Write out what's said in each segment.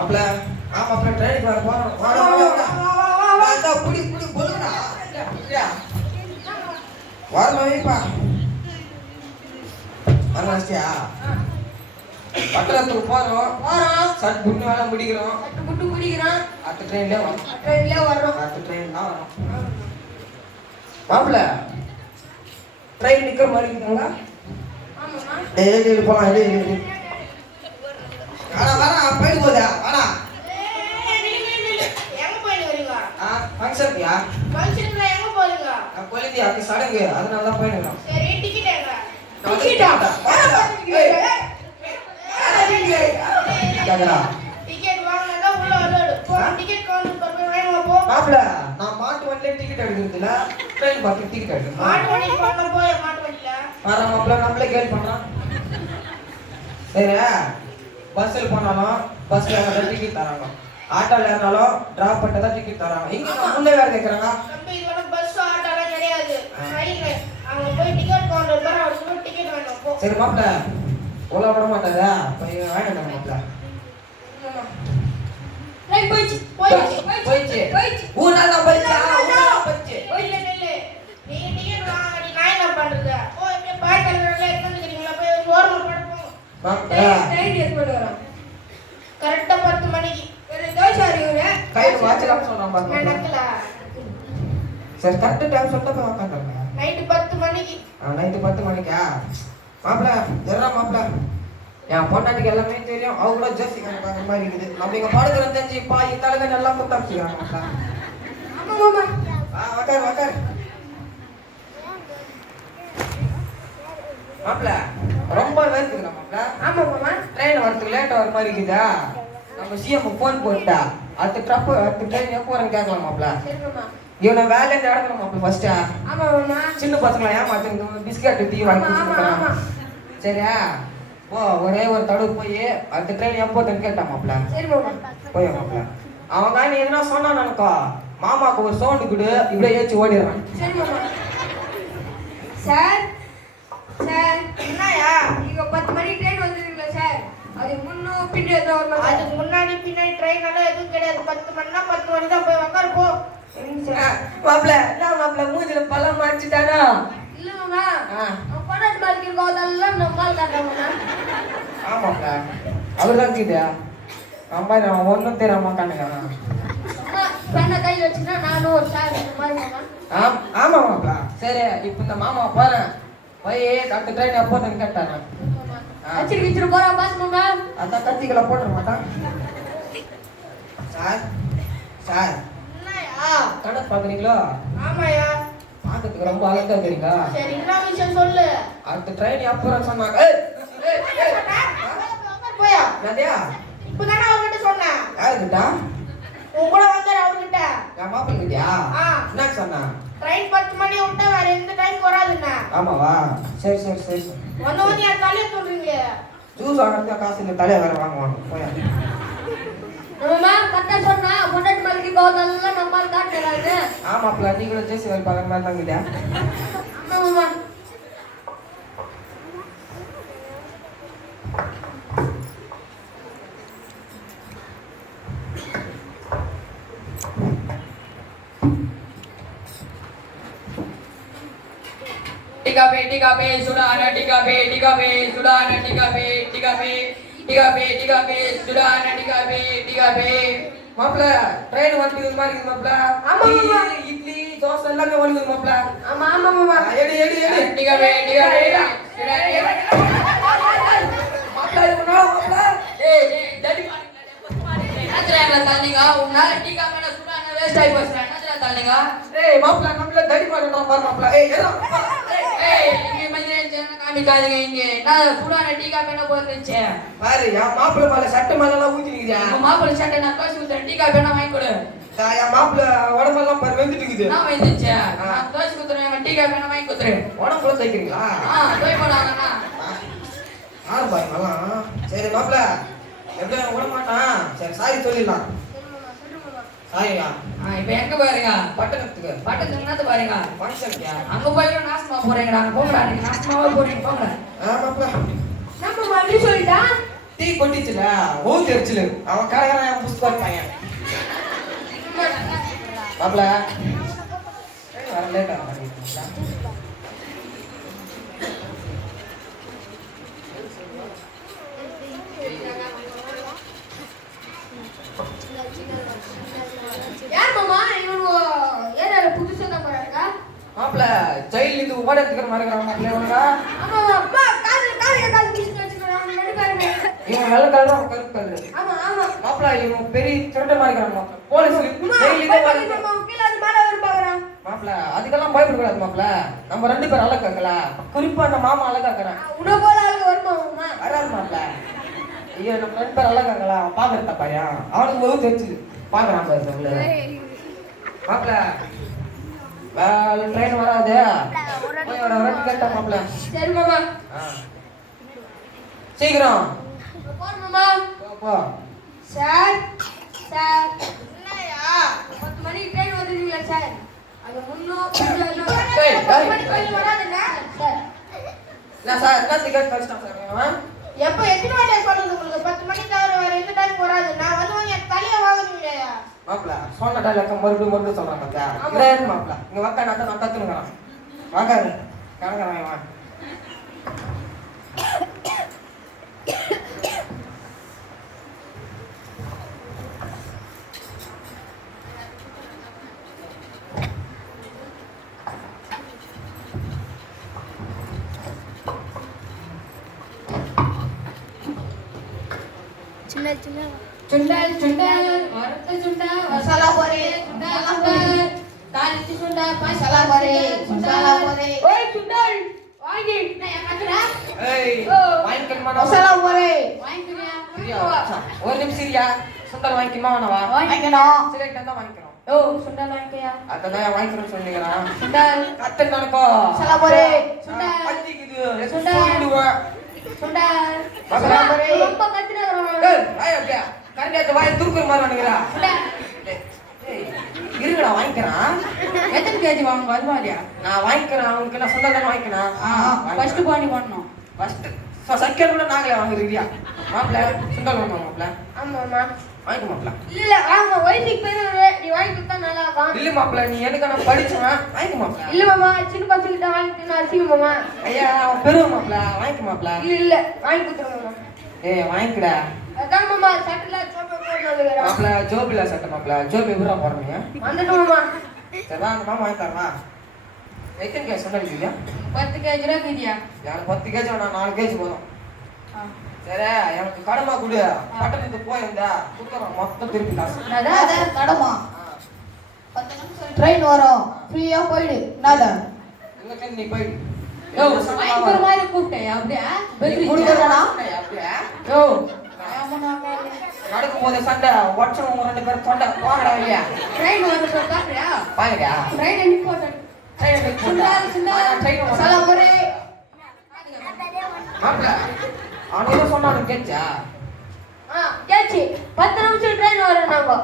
மாப்ள மாப்ள ட்ரெயினுக்கு வர போறோம். வாடா வாடா புடி புடி போலுடா. வரமாவேப்பா. வரமாஸ்டியா? பட்டணத்துக்கு போறோம். சட் புட்டு வேலை முடிக்கிறோம். அடுத்த ட்ரெயின்ல வரோம். அடுத்த ட்ரெயின் தான் வரோம். மாப்ள ட்ரெயின் நிக்கிற மாதிரி இருக்குங்களா? டேய் போலாம். டேய் வாடா போயிட்டு போதா வாடா. எங்க போயிட்டு வரீங்க? ஃபங்க்ஷன்யா? ஃபங்க்ஷன்ல எங்க போறீங்க? போலிதி அக்கு சடங்கு அதனால தான் போயிடுறோம். சரி டிக்கெட் எங்க? டிக்கெட் வாங்குனதா உள்ள வரணும். போ டிக்கெட் கவுண்டர் போய் வாங்க போ. மாப்ள நான் மாட்டு வண்டில டிக்கெட் எடுக்கிறதுல ட்ரெயின் பார்த்து டிக்கெட் எடுக்கணும். மாட்டு வண்டி போனா போய் மாட்டு வண்டில. வர மாப்ள நம்மளே கேள் பண்றோம். சரி பஸ்ல போனாலும் பஸ்ல ஏறதா டிக்கெட் தராங்க. ஆட்டோல ஏறினாலும் டிராப் பண்ணதா டிக்கெட் தராங்க. இங்க முன்னே வேற கேக்குறாங்க. நம்ம இது வந்து பஸ் ஆட்டோலாம் கிடையாது. ட்ரெயின் அங்க போய் டிக்கெட் கவுண்டர் போய் அவங்களுக்கு டிக்கெட் வாங்கணும் போ. சரி மாப்ள உள்ள விட மாட்டாதா? போய் வாங்கிட்டு மாப்ள. ட்ரெயின் போயிச்சு. ஊனால போயிச்சு. இல்ல நீங்க டிக்கெட் வாங்கி நான் என்ன பண்றது? ஓ இப்ப பாக்கறதுல என்னங்கறீங்களா போய் ஓரமா படுப்போம். மாப்ள ட்ரெயின் ஏத்து வரோம். கரெக்ட்டா 10 மணிக்கு. வேற தோசை அறிவுற. கையில வாட்ச்லாம் சொன்னாங்க பாருங்க. நடக்கல. சரி கரெக்ட் டைம் சொல்லிட்டு போய் உட்கார்ந்தாங்க. நைட் 10 மணிக்கு. நைட் 10 மணிக்கா? மாப்ள ஜெரா மாப்ள என் பொண்டாட்டிக்கு எல்லாமே தெரியும். அவ கூட ஜெர்சி கணக்காக மாதிரி இருக்குது. நம்ம இங்க படுக்கிறோம் தெரிஞ்சு பாய் தலக நல்லா குத்தாச்சிக்கிறாங்க மாப்ள. ஆமா மாமா. உட்கார். மாப்ள ரொம்ப வேர்க்குதுடா மாப்ள. ஆமா மாமா. ட்ரெயின் வரதுக்கு லேட் ஆகிற மாதிரி இருக்குதா? நம்ம சிஎம் ஃபோன் போட்டா அடுத்த ட்ரெயின் எப்போ வரேன்னு கேட்கலாம் மாப்ள. சரி மாமா. இவனை வேலையை நடக்கணும் மாப்ள ஃபர்ஸ்ட். ஆமா மாமா. சின்ன பசங்களை ஏமாத்து பிஸ்கட் டீ வாங்கி கொடுத்துருக்காங்க. சரியா? ஓ ஒரே ஒரு தடவை போய் அடுத்த ட்ரெயின் எப்போ கேட்டான் மாப்ள. சரி மாமா. போய் மாப்ள அவன் தான் நீ எதுனா சொன்னா நினைக்கோ மாமாக்கு ஒரு சவுண்டு கொடு இப்படியே ஏச்சு ஓடிடுறான். சரி மாமா. சார் என்னயா நீங்க 10 மணி ட்ரெயின் வந்துருக்கீங்களா சார்? அது முன்னும் பின்னாடி ஏதோ வரணும். அதுக்கு முன்னாடி பின்னாடி ட்ரெயின் எல்லாம் எதுவும் கிடையாது. 10 மணினா 10 மணி தான் போய் உட்காரு போ. மாப்ள என்ன மாப்ள மூஞ்சில பழம் மாறிச்சுட்டானா? இல்ல மாமா. அவன் கொண்டாடி மாதிரி போதெல்லாம் நம்மால் காட்டாம. ஆமாப்ல அவர்தான் கிட்டயா அம்மா நான் ஒன்றும் தெரியாம காணுங்க. பெண்ணை கையில் வச்சுன்னா நானும் ஒரு சார் இந்த மாதிரி மாமா. ஆமா மாப்ள. சரி இப்போ இந்த மாமா போறேன் போய் அடுத்த ட்ரெயின் எப்போ கேட்டாங்க. வச்சிரு போறா பாஸ் மாமா. அதான் கத்திகளை போட்டுற மாட்டான். சார் என்னயா கணக்கு பாக்குறீங்களோ? ஆமாயா. பார்க்கறதுக்கு ரொம்ப அழகா இருக்கிறீங்க. சரி என்ன விஷயம் சொல்லு. அடுத்த ட்ரெயின் எப்போ சொன்னாங்க? போயா நதியா இப்பதானே அவர்கிட்ட சொன்னேன். யாருக்கிட்டா? உன் கூட வந்தாரு அவர்கிட்ட. என் மாப்பிள்ளை கிட்டயா? என்ன சொன்னா? ட்ரெயின் 10 மணி விட்டா வேற எந்த டைம் வராதுன்னா. ஆமாவா? சரி வந்து என் தலையை சொல்றீங்க. ஜூஸ் வாங்குறதுக்கு காசு இல்லை தலையை வேற வாங்குவாங்க. போயா மாமா கரெக்டா சொன்னா பொண்டாட்டி மாதிரி போதெல்லாம் நம்மால் காட்டுறாரு. ஆமாப்ல நீங்களும் ஜேசி வேலை பார்க்குற மாதிரி தான் கிட்டயா? ஆமா மாமா. टिकापे सुडाना टिकापे सुडाना टिकापे सुडाना टिकापे மாப்ள ட்ரெயின் வந்து மாதிரி இருக்கு மாப்ள. ஆமா இட்லி தோசை எல்லாமே வந்து மாப்ள. ஆமா மாமா. எடு टिकापे மாப்ள இது பண்ணா மாப்ள. डडी नाचरा तालनीगा उन्नाल टिकापे सुडाना वेस्ट आई बसरा नाचरा तालनीगा மாப்ள நம்மள தடி மாட்டோம் பாரு மாப்ள. ये मजरे जन कामी कालेंगे इंगे ना सुडाना टिकापे ना बोलते பாரு என் மாப்ள மேல சட்டை மேல எல்லாம் ஊத்தி நிக்குதா? மாப்பிள்ளை சட்டை நான் காசு ஊத்துறேன் टिकापे ना வாங்கி கொடு. என் மாப்ள உடம்பெல்லாம் பாரு வெந்துட்டு இருக்குது. நான் வந்துச்சே நான் காசு ஊத்துறேன் टिकापे ना வாங்கி கொடுத்துறேன். உடம்புல தைக்கிறீங்களா? போய் போறாங்கண்ணா. யாரு பாருங்கலாம். சரி மாப்ள எப்படி விட மாட்டான். சரி சாரி சொல்லிடலாம். சாரியா? இப்போ எங்க பாருங்க பட்டணத்துக்கு என்னது பாருங்க ஃபங்க்ஷன்யா. அங்க போய் நாசமா போறீங்கடா. போங்கடா நீங்க நாசமாவே போறீங்க போங்கடா. மாப்ள நம்ம மறுபடியும் சொல்லிட்டா டீ கொட்டிச்சுல ஊத்து எரிச்சலு அவன் கரகரன் புஷ்பார் பையன் மாப்பிள வர லேட் ஆகும் யார் மாமா இவங்க ஏரியால புதுசா தான் போறாங்க மாப்பிள ஜெயில இருந்து ஓட எடுத்துக்கிற மாதிரி இருக்கிறான் மாப்பிள இவனுங்க ஆமா அப்பா காது கிழிச்சு வச்சுக்கிறாங்க நடுக்காரங்க இவன் வெள்ளை கலர் அவன் கருப்பு கலர் ஆமா ஆமா மாப்பிள இவன் பெரிய திருட மாதிரி இருக்கிறான் மாப்பிள போலீஸ் ஜெயில இருந்து ஓட மாமா கீழ அது மேல வர பாக்குறான் மாப்பிள அதுக்கெல்லாம் பயப்படக்கூடாது மாப்பிள நம்ம 2 பேரும் அழகாக்கல குறிப்பா அந்த மாமா அழகாக்குறான் உன போல ஆளுங்க வருமா மாமா வராது மாப்பிள ஐயோ நம்ம 2 பேரும் அழகாக்கல பாக்குறத பாரியா அவனுக்கு ஒரு தெரிச்சு பாக்குறான் பாரு மாப்பிள ட்ரெயின் வராது போய் ஒரு ரெண்டு கேட்டா மாப்பிள சரி மாமா சீக்கிரம் போற மாமா போ சார் சார் என்னையா 10 மணிக்கு ட்ரெயின் வந்துருக்கீங்களா சார் அது வராதுண்ணா சார் நான் சார் என்ன டிக்கெட் கழிச்சிட்டேன் சார் எப்போ எத்தனை வாட்டி சொல்றது உங்களுக்கு 10 மணிக்கு தவிர வேற எந்த டைம் வராது நான் வந்து என் தலையை வாங்குறீங்களா மாப்பிள சொன்ன டைலாக் மறுபடியும் சொல்றான் பாத்தியா கிரேட் மாப்பிள இங்க வக்கா நான் தத்துனுங்கறான் வாக்காரு கணக்கறான் வா சுண்டல் சுண்டல் வறுத்த சுண்டல் மசாலா பொரி சுண்டல் சுண்டல் தாளிச்சு சுண்டல் மசாலா பொரி மசாலா பொரி ஓய் சுண்டல் வாங்கி நான் கத்துறா ஏய் வாங்கிக்கணுமா மசாலா பொரி வாங்கிக்கிறியா ஒரு நிமிஷம் சரியா சுண்டல் வாங்கிக்கணுமா வேணவா வாங்கிக்கணும் சிலேட் தான் வாங்கிக்கணும் ஓ சுண்டல் வாங்கிக்கியா அதான் வாங்கிக்கணும்னு சொன்னீங்கறான் சுண்டல் கத்து நடக்கோ மசாலா பொரி சுண்டல் பத்திக்குது சுண்டல். சொல்லுவா சுண்டல் மசாலா பொரி ரொம்ப கத்துறாங்க ஏய் வாய் அப்படியே கரண்டியாத்த வாய் துருக்குற மாதிரி வாங்குறா சுண்டல் இருங்கடா வாங்கிக்கறான் எத்தனை கேஜி வாங்க வருவாரியா நான் வாங்கிக்கிறேன் அவங்களுக்கு நான் சொந்தம் தானே வாங்கிக்கிறேன் ஃபர்ஸ்ட் பாணி பண்ணணும் ஃபர்ஸ்ட் செகண்ட் கூட நாங்களே வாங்குறீங்க மாப்பிள சுண்டல் வாங்க மாப்பிள ஆமா ஆமா வாங்கிக்க மாப்பிள இல்ல ஆமா வயசுக்கு பேரு நீ வாங்கி கொடுத்தா நல்லா இருக்கும் இல்ல மாப்பிள நீ எனக்கு நான் படிச்சவன் வாங்கிக்க மாப்பிள இல்ல மாமா சின்ன பசங்கிட்ட வாங்கிட்டு அரிசிங்க மாமா ஐயா அவன் பெருவ மாப்பிள வாங்கிக்க மாப்பிள இல்ல வாங்கி கொடுத்துருங்க மாமா ஏய் வாங்கிக்கடா அதான் மாமா சட்டல சோப்பை போட்டு மாப்பிள ஜோபில சட்டை மாப்பிள ஜோபி எப்படா போடுறீங்க வந்துட்டு மாமா சரி வா அந்த மாமா வாங்கி தரவா எத்தனை கேஜ் சொன்னீங்க இல்லையா 10 கேஜி ரூபாய்க்கியா எனக்கு 10 கேஜ் வேணாம் 4 கேஜ் போதும் சரி எனக்கு கடமா கொடு பட்டணத்துக்கு போயிருந்தா கொடுக்குறோம் மொத்தம் திருப்பி காசு அதான் கடமா 10 நிமிஷம் ட்ரெயின் வரும் ஃப்ரீயா போயிடு நாதா எங்க நீ போயிடு யோ வாங்கிக்கிற மாதிரி கூப்பிட்டேன் அப்படியே பெட்ரி குடுக்குறடா அப்படியே யோ நடக்கும் போது சண்டை ஒற்றணும் 2 பேரும் தொண்டை போங்கடா இல்லையா ட்ரெயின் வந்து சொல்றாருயா பாருங்க ட்ரெயின் இம்பார்ட்டன்ட் ட்ரெயின் சுண்டல் சுண்டல் ட்ரெயின் மசாலா பொரி மாப்பிள அவன் ஏதோ சொன்னானு கேச்சா கேச்சி 10 நிமிஷம் ட்ரெயின் வரும் நாங்க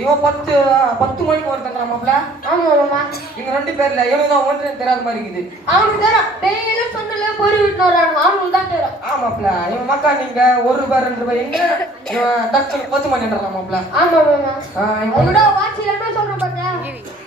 இவன் 10 மணிக்கு ஒருத்தன் மாப்பிள ஆமா மாமா இவங்க 2 பேர்ல எனக்கு தான் ஒன்றும் தெரியாத மாதிரி இருக்குது அவனுக்கு தரும் டெய்லியும் சொன்னல பொறி விட்டு வரானுங்க அவனுக்கு தான் தரும் மாப்பிள இவன் மக்கா நீங்க 1 ரூபாய் 2 ரூபாய் எங்க இவன் டக்குனு 10 மணின்றான் மாப்பிள ஆமா மாமா இவன் அவனோட வாட்சில என்ன சொல்ற பாத்தியா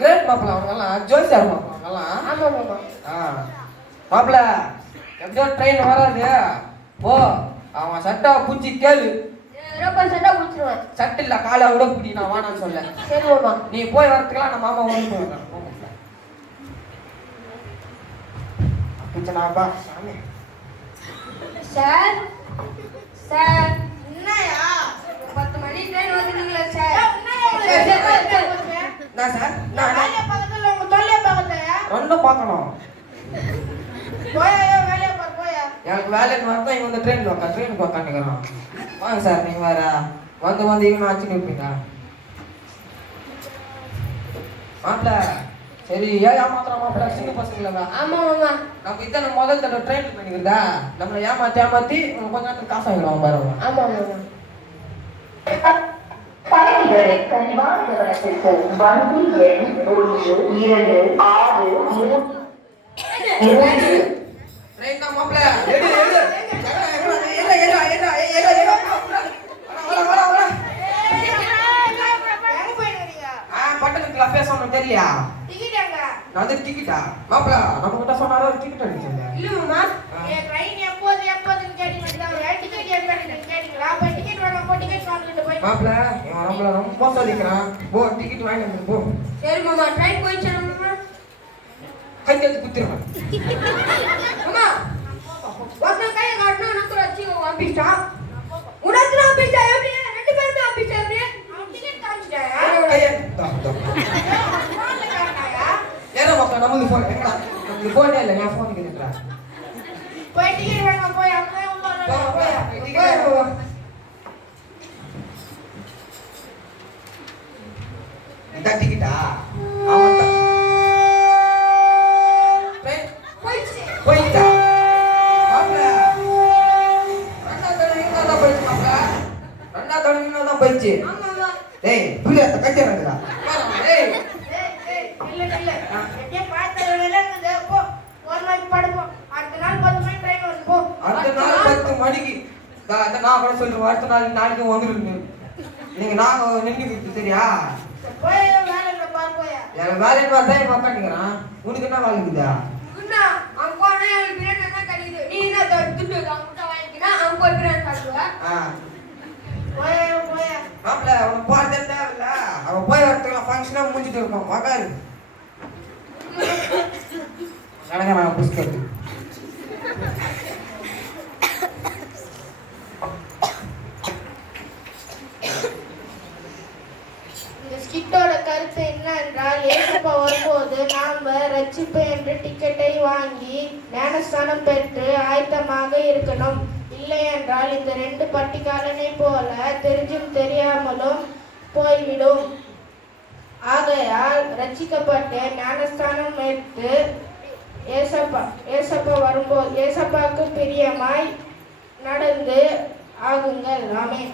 கிரேட் மாப்பிள அவங்கெல்லாம் ஜோசியார் மாப்பிள அவங்கெல்லாம் ஆமா மாமா மாப்பிள எப்படியோ ட்ரெயின் வராது போ அவன் சட்டை பூச்சி கேளு ரொம்ப சட்டை குடிச்சிருவேன் சட்டை இல்ல காலை விட பிடி நான் வானான்னு சொல்ல சரி மாமா நீ போய் வரதுக்கெல்லாம் நம்ம மாமா ஓடி போயிடுறான் கிச்சனாப்பா சாமி சார் சார் என்னயா 10 மணி ட்ரெயின் வந்துட்டீங்களா சார் நான் சார் நான் பக்கத்துல உங்க தொல்லைய பக்கத்துலயா ரெண்டும் பார்க்கணும் போயா வேலைய பாரு போயா எனக்கு வேலைக்கு வரதான் இவன் வந்து ட்ரெயினுக்கு உட்காந்துக்கிறான் வாங்க சார் நீங்க வேற வந்து இவன் ஆச்சுன்னு இருப்பீங்க மாப்பிள்ள சரி ஏமாத்திரம் மாப்பிள்ள சின்ன பசங்களா ஆமா மாமா நம்ம இத்தனை முதல் தடவை ட்ரெயின் பண்ணிக்கிறதா நம்மளை ஏமாத்தி கொஞ்ச நேரத்துக்கு காசு வாங்கிடுவாங்க பாருங்க ஆமா மாமா பயணிகளை கனிவான கவனத்திற்கு வண்டி எண் 1 2 6 3 ட்ரெயின் தான் மாப்பிள்ள எடு இல்லையா டிக்கெட் எங்க அது டிக்கெட்டா மாப்பிள நம்ம கிட்ட சொன்னாரோ டிக்கெட் அடிச்சல இல்ல மாமா ட்ரெயின் எப்போதுன்னு கேட்டீங்க டிக்கெட் எப்ப கேட்டீங்களா அப்ப டிக்கெட் வாங்க போ டிக்கெட் வாங்கிட்டு போய் மாப்பிள நம்மள ரொம்ப சொல்லிக்கிறான் போ டிக்கெட் வாங்கி வந்து போ சரி மாமா ட்ரெயின் போயிடுச்சு மாமா கை எடுத்து குத்திடுவான் மாமா ஒருத்தன் கையை காட்டினா எனக்கு வச்சு வாம்பிட்டா உனக்கு வாம்பிட்டா எப்படி ரெண்டு பேரும் வாம்பிட்டா எப்படி அவன் டிக்கெட் காமிச்சிட்டாயா கையை ஏன்னா மாப்பிள நமக்கு போன் எங்கடா நமக்கு போனே இல்லை நான் போன் கேட்குறேன் போய் டிக்கெட் வாங்க போய் அப்படியே உள்ள இந்த டிக்கெட்டா அவன் போயிட்டா மாப்பிள ரெண்டா தடவை தான் போயிடுச்சு ஆமாமா டேய் புரியா கச்சறங்கடா டேய் இல்ல எப்படியே பார்த்ததுல இருந்து போ ஒரு நாள் படுப்போம் அடுத்த நாள் 10 மணி ட்ரெயின் வந்து போ அடுத்த நாள் 10 மணிக்கு நான் கூட சொல்றேன் அடுத்த நாள் நாளைக்கு வந்துருங்க நீங்க நான் நின்று சரியா போய் வேலையில பாரு போய் எனக்கு வேலையை பார்த்தா என் உட்காந்துக்கிறான் உனக்கு என்ன வேலை இருக்குதா குண்டா அவன் போனா எனக்கு பிரியாணி என்ன கிடைக்குது நீ என்ன துட்டு அவங்க வாங்கிக்கினா அவன் போய் பிரியாணி சாப்பிடுவா போய் மாப்பிள்ள அவன் போறதே தேவையில்ல அவன் போய் வரத்துக்கு ஃபங்க்ஷனா முடிஞ்சிட்டு இருக்கான் மகாரு நடங்க நான் புஸ்தகம் இந்த ஸ்கிட்டோட கருத்து என்ன என்றால் ஏசப்பா வரும்போது நாம ரட்சிப்பு என்ற டிக்கெட்டை வாங்கி ஞானஸ்தானம் பெற்று ஆயத்தமாக இருக்கணும். இல்லை என்றால் இந்த ரெண்டு பட்டிக்காலனை போல தெரிஞ்சும் தெரியாமலும் போய்விடும். ஆகையால் ரட்சிக்கப்பட்டு ஞானஸ்தானம் எடுத்து ஏசப்பா வரும்போது ஏசப்பாக்கு பிரியமாய் நடந்து ஆகுங்கள். ஆமென்.